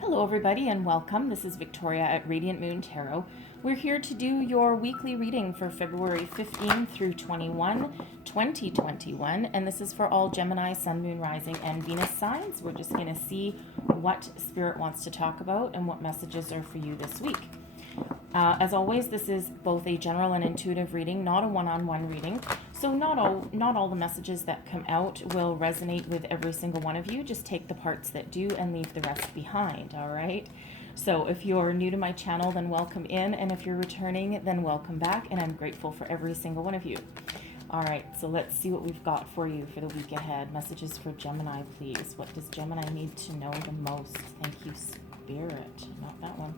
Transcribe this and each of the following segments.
Hello everybody and welcome. This is Victoria at Radiant Moon Tarot. We're here to do your weekly reading for February 15 through 21, 2021, and this is for all Gemini, Sun, Moon, Rising, and Venus signs. We're just going to see what Spirit wants to talk about and what messages are for you this week. As always, this is both a general and intuitive reading, not a one-on-one reading. So not all the messages that come out will resonate with every single one of you. Just take the parts that do and leave the rest behind, all right? So if you're new to my channel, then welcome in. And if you're returning, then welcome back. And I'm grateful for every single one of you. All right, so let's see what we've got for you for the week ahead. Messages for Gemini, please. What does Gemini need to know the most? Thank you, Spirit. Not that one.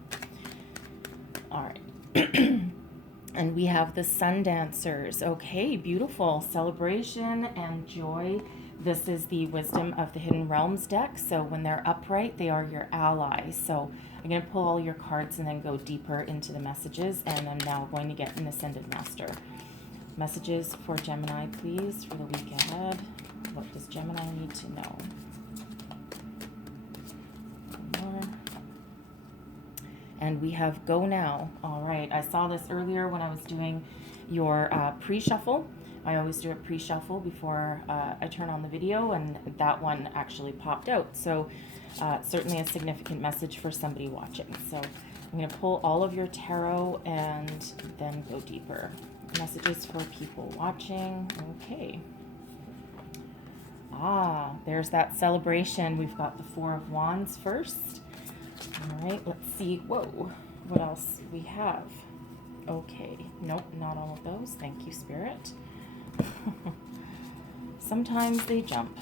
All right. And we have the Sun Dancers. Okay, beautiful. Celebration and joy. This is the Wisdom of the Hidden Realms deck. So when they're upright, they are your allies. So I'm going to pull all your cards and then go deeper into the messages. And I'm now going to get an Ascended Master. Messages for Gemini, please, for the week ahead. What does Gemini need to know? And we have Go Now. All right, I saw this earlier when I was doing your pre-shuffle. I always do a pre-shuffle before I turn on the video, and that one actually popped out. So certainly a significant message for somebody watching. So I'm going to pull all of your tarot and then go deeper. Messages for people watching. Okay. There's that celebration. We've got the Four of Wands first. All right, let's see. Whoa, what else we have? Okay, nope, not all of those. Thank you, Spirit. Sometimes they jump.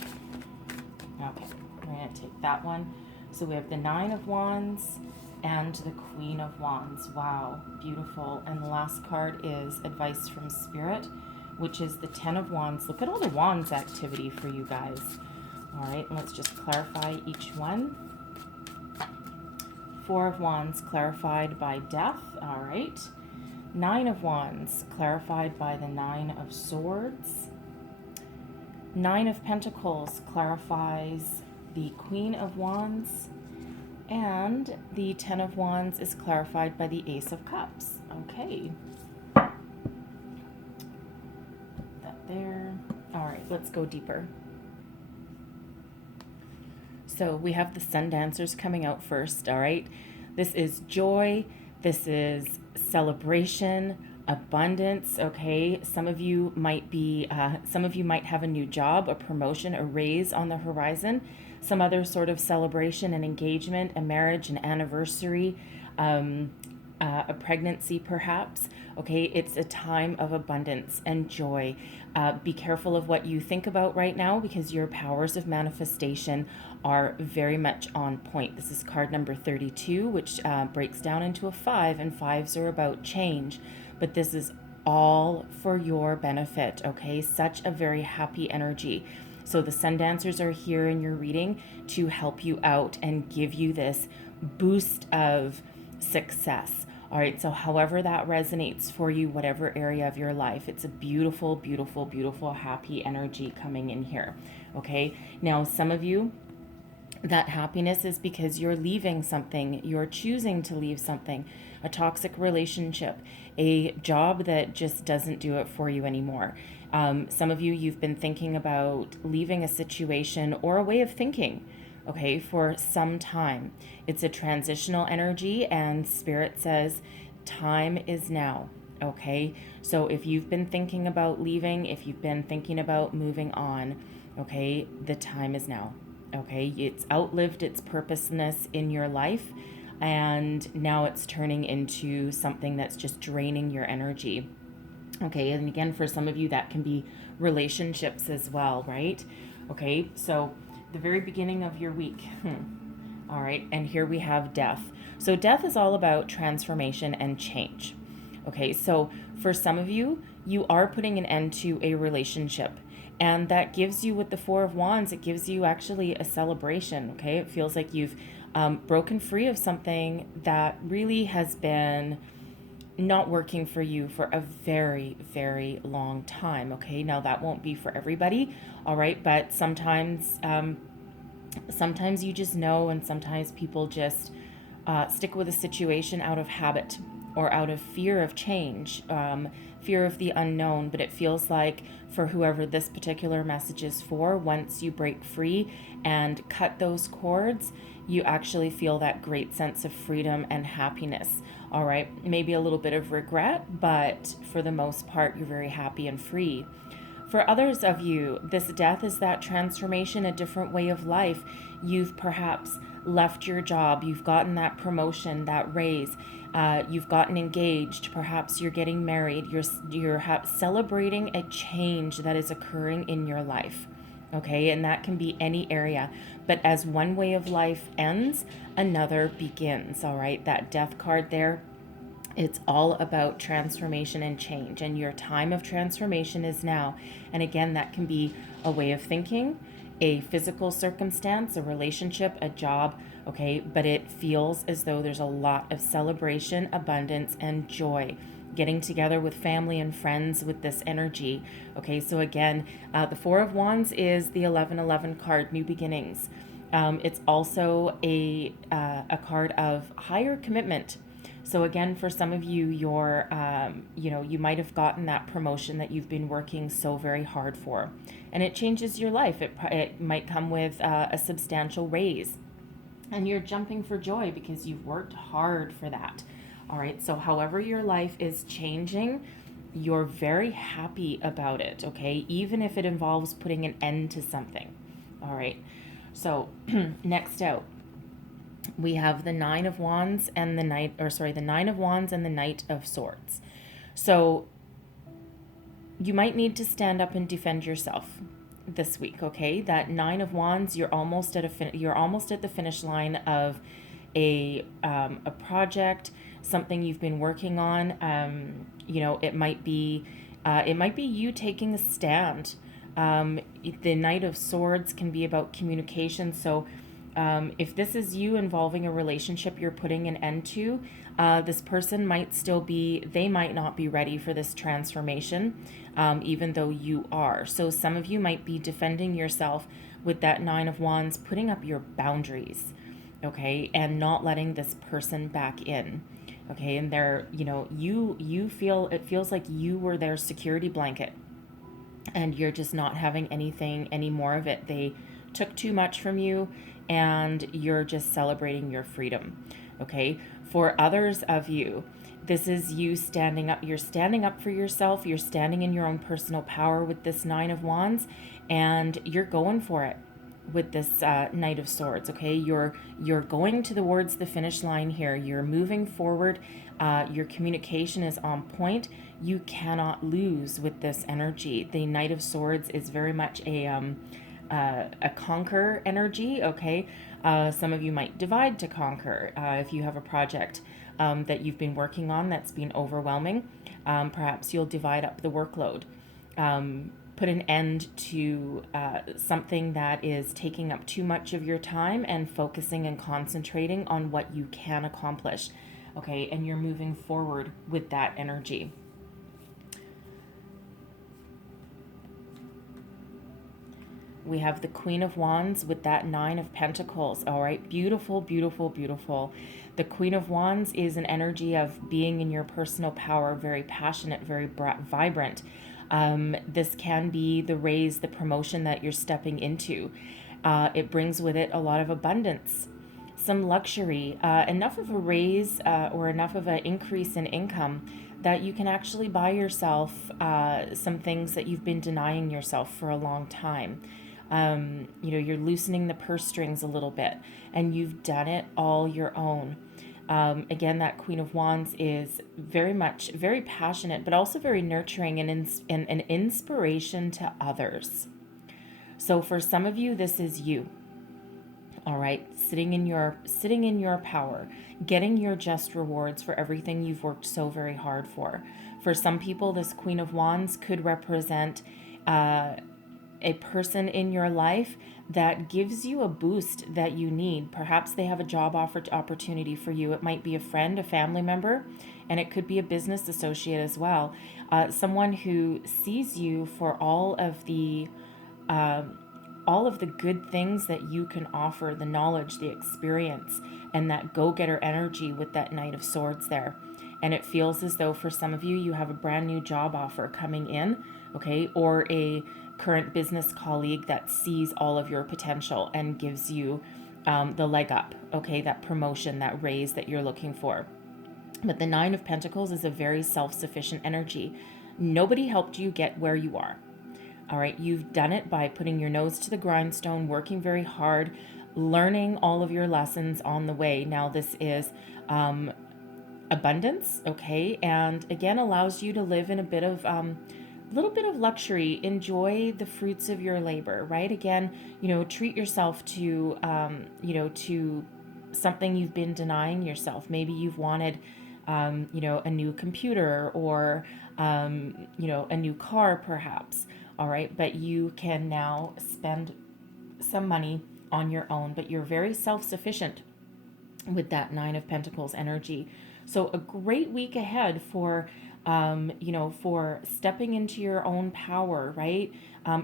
Okay, we're going to take that one. So we have the Nine of Wands and the Queen of Wands. Wow, beautiful. And the last card is Advice from Spirit, which is the Ten of Wands. Look at all the Wands activity for you guys. All right, let's just clarify each one. Four of Wands clarified by Death. All right. Nine of Wands clarified by the Nine of Swords. Nine of Pentacles clarifies the Queen of Wands. And the Ten of Wands is clarified by the Ace of Cups. Okay. Put that there. All right, let's go deeper. So we have the Sun Dancers coming out first, all right? This is joy. This is celebration, abundance, okay? Some of you might have a new job, a promotion, a raise on the horizon, some other sort of celebration, an engagement, a marriage, an anniversary, a pregnancy perhaps, okay? It's a time of abundance and joy. Be careful of what you think about right now because your powers of manifestation are very much on point. This is card number 32, which breaks down into a 5, and 5s are about change. But this is all for your benefit, okay? Such a very happy energy. So the Sun Dancers are here in your reading to help you out and give you this boost of success. All right, so however that resonates for you, whatever area of your life, it's a beautiful, beautiful, beautiful, happy energy coming in here, okay? Now, some of you, that happiness is because you're leaving something, you're choosing to leave something, a toxic relationship, a job that just doesn't do it for you anymore. Some of you, you've been thinking about leaving a situation or a way of thinking, okay, for some time. It's a transitional energy, and Spirit says time is now, okay? So if you've been thinking about leaving, if you've been thinking about moving on, okay, the time is now, okay? It's outlived its purposeness in your life, and now it's turning into something that's just draining your energy, okay? And again, for some of you, that can be relationships as well, right? Okay, so the very beginning of your week. All right, and here we have Death. So Death is all about transformation and change. Okay, so for some of you, you are putting an end to a relationship, and that gives you, with the Four of Wands, it gives you actually a celebration, okay? It feels like you've broken free of something that really has been not working for you for a very, very long time, okay? Now, that won't be for everybody, all right? But sometimes Sometimes you just know, and sometimes people just stick with a situation out of habit or out of fear of change, fear of the unknown. But it feels like for whoever this particular message is for, once you break free and cut those cords, you actually feel that great sense of freedom and happiness. All right, maybe a little bit of regret, but for the most part, you're very happy and free. For others of you, this death is that transformation, a different way of life. You've perhaps left your job, you've gotten that promotion, that raise, you've gotten engaged, perhaps you're getting married, you're celebrating a change that is occurring in your life. Okay, and that can be any area. But as one way of life ends, another begins. All right, that death card there, it's all about transformation and change, and your time of transformation is now. And again, that can be a way of thinking, a physical circumstance, a relationship, a job, okay? But it feels as though there's a lot of celebration, abundance, and joy. Getting together with family and friends with this energy, okay? So again, the Four of Wands is the 1111 card, new beginnings. It's also a card of higher commitment. So again, for some of you, you might have gotten that promotion that you've been working so very hard for, and it changes your life. It might come with a substantial raise, and you're jumping for joy because you've worked hard for that. All right. So however your life is changing, you're very happy about it. Okay. Even if it involves putting an end to something. All right. So next out, we have the Nine of Wands and the Nine of Wands and the Knight of Swords. So you might need to stand up and defend yourself this week, okay? That Nine of Wands, you're almost at the finish line of a project, something you've been working on. It might be you taking a stand. The Knight of Swords can be about communication. So if this is you involving a relationship you're putting an end to, this person they might not be ready for this transformation, even though you are. So some of you might be defending yourself with that Nine of Wands, putting up your boundaries, okay, and not letting this person back in. Okay, and it feels like you were their security blanket, and you're just not having any more of it. They took too much from you, and you're just celebrating your freedom. Okay, for others of you, this is you standing up. You're standing up for yourself. You're standing in your own personal power with this Nine of Wands, and you're going for it with this Knight of Swords. Okay, you're going towards the finish line here. You're moving forward. Your communication is on point. You cannot lose with this energy. The Knight of Swords is very much a conquer energy. Okay, some of you might divide to conquer. If you have a project that you've been working on that's been overwhelming, perhaps you'll divide up the workload. Put an end to something that is taking up too much of your time, and focusing and concentrating on what you can accomplish. Okay, and you're moving forward with that energy. We have the Queen of Wands with that Nine of Pentacles. All right, beautiful, beautiful, beautiful. The Queen of Wands is an energy of being in your personal power, very passionate, very vibrant. This can be the raise, the promotion that you're stepping into. It brings with it a lot of abundance, some luxury, enough of a raise or enough of an increase in income that you can actually buy yourself some things that you've been denying yourself for a long time. You're loosening the purse strings a little bit, and you've done it all your own. Again, that Queen of Wands is very passionate, but also very nurturing and an inspiration to others. So for some of you, this is you. All right, sitting in your power, getting your just rewards for everything you've worked so very hard for. For some people, this Queen of Wands could represent a person in your life that gives you a boost that you need. Perhaps they have a job opportunity for you. It might be a friend, a family member, and it could be a business associate as well. Someone who sees you for all of the all of the good things that you can offer, the knowledge, the experience, and that go-getter energy with that Knight of Swords there. And it feels as though for some of you, you have a brand new job offer coming in, okay, or a current business colleague that sees all of your potential and gives you the leg up, okay, that promotion, that raise that you're looking for. But the Nine of Pentacles is a very self-sufficient energy. Nobody helped you get where you are. All right, you've done it by putting your nose to the grindstone, working very hard, learning all of your lessons on the way. Now this is abundance, okay, and again allows you to live in a bit of little bit of luxury, enjoy the fruits of your labor, right? Again, treat yourself to to something you've been denying yourself. Maybe you've wanted a new computer or a new car perhaps, all right, but you can now spend some money on your own, but you're very self-sufficient with that Nine of Pentacles energy. So a great week ahead for for stepping into your own power, right?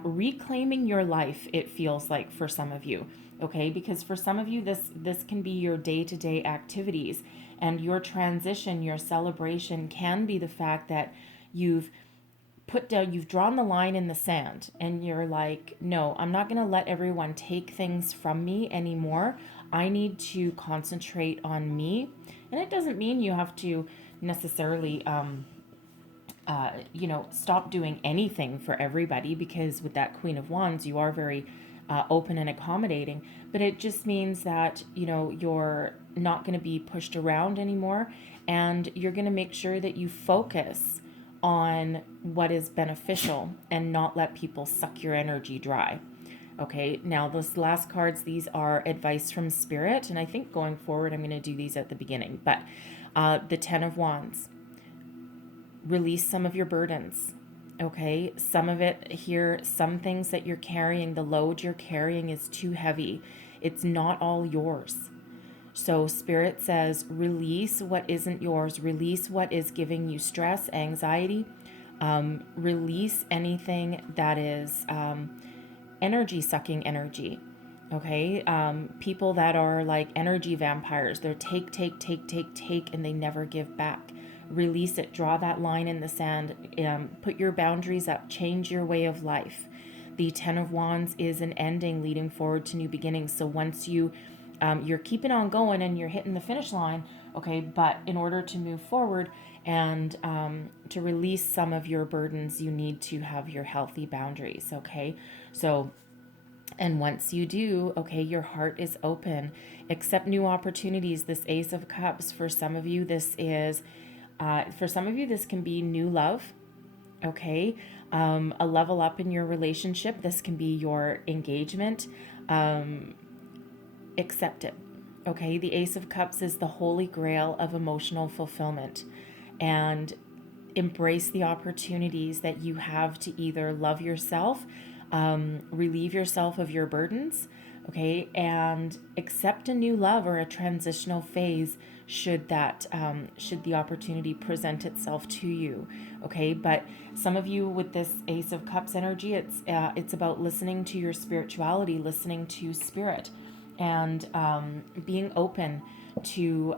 Reclaiming your life, it feels like for some of you, okay? Because for some of you, this can be your day-to-day activities, and your transition, your celebration can be the fact that you've drawn the line in the sand, and you're like, no, I'm not going to let everyone take things from me anymore. I need to concentrate on me. And it doesn't mean you have to necessarily stop doing anything for everybody, because with that Queen of Wands, you are very open and accommodating. But it just means that, you're not going to be pushed around anymore, and you're going to make sure that you focus on what is beneficial and not let people suck your energy dry. Okay, now those last cards, these are advice from Spirit, and I think going forward I'm going to do these at the beginning. But the Ten of Wands. Release some of your burdens, okay? Some of it here, some things that you're carrying, the load you're carrying is too heavy. It's not all yours. So Spirit says, release what isn't yours. Release what is giving you stress, anxiety. Release anything that is energy sucking energy. Okay, people that are like energy vampires, they're take, and they never give back. Release it, draw that line in the sand, put your boundaries up, change your way of life. The Ten of Wands is an ending leading forward to new beginnings. So once you're keeping on going and you're hitting the finish line, okay, but in order to move forward and to release some of your burdens, you need to have your healthy boundaries, okay? So, and once you do, okay, your heart is open. Accept new opportunities. This Ace of Cups, for some of you, this can be new love, okay? A level up in your relationship. This can be your engagement. Accept it, okay? The Ace of Cups is the holy grail of emotional fulfillment. And embrace the opportunities that you have to either love yourself, relieve yourself of your burdens, okay, and accept a new love or a transitional phase should the opportunity present itself to you, okay? But some of you with this Ace of Cups energy, it's about listening to your spirituality, listening to Spirit, and being open to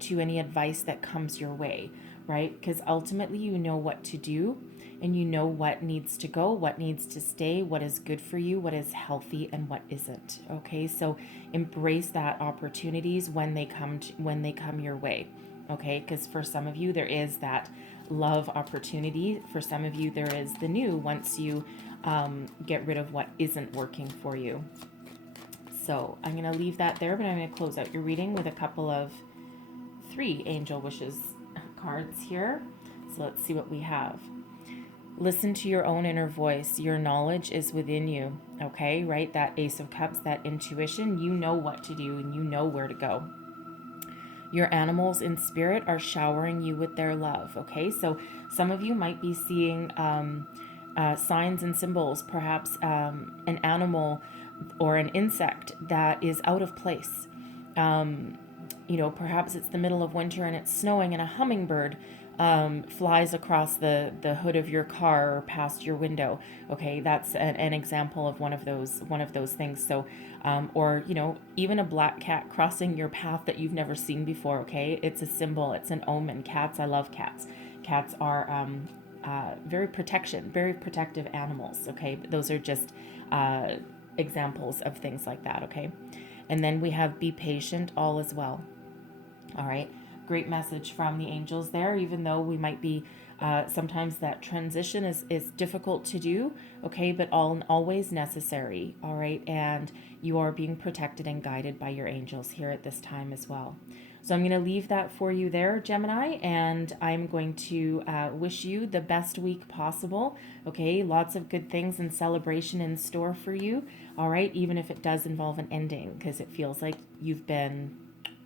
to any advice that comes your way, right? Because ultimately you know what to do, and you know what needs to go, what needs to stay, what is good for you, what is healthy, and what isn't. Okay, so embrace that opportunities when they come your way. Okay, because for some of you there is that love opportunity. For some of you there is the new once you get rid of what isn't working for you. So I'm going to leave that there, but I'm going to close out your reading with a couple of 3 angel wishes cards here. So let's see what we have. Listen to your own inner voice. Your knowledge is within you. Okay, right? That Ace of Cups, that intuition, you know what to do and you know where to go. Your animals in spirit are showering you with their love. Okay, so some of you might be seeing signs and symbols, perhaps an animal or an insect that is out of place. Perhaps it's the middle of winter and it's snowing and a hummingbird flies across the hood of your car or past your window. Okay, that's an example of one of those things. So, or even a black cat crossing your path that you've never seen before. Okay, it's a symbol. It's an omen. Cats. I love cats. Cats are very protective animals. Okay, but those are just examples of things like that. Okay, and then we have be patient. All is well. All right. Great message from the angels there, even though we might be sometimes that transition is difficult to do, okay, but always necessary, all right, and you are being protected and guided by your angels here at this time as well. So I'm going to leave that for you there, Gemini, and I'm going to wish you the best week possible, okay, lots of good things and celebration in store for you, all right, even if it does involve an ending, because it feels like you've been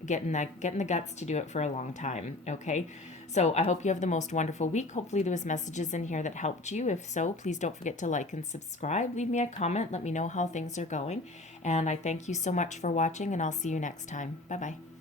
getting the guts to do it for a long time. Okay, so I hope you have the most wonderful week. Hopefully there was messages in here that helped you. If so, please don't forget to like and subscribe. Leave me a comment. Let me know how things are going. And I thank you so much for watching, and I'll see you next time. Bye bye.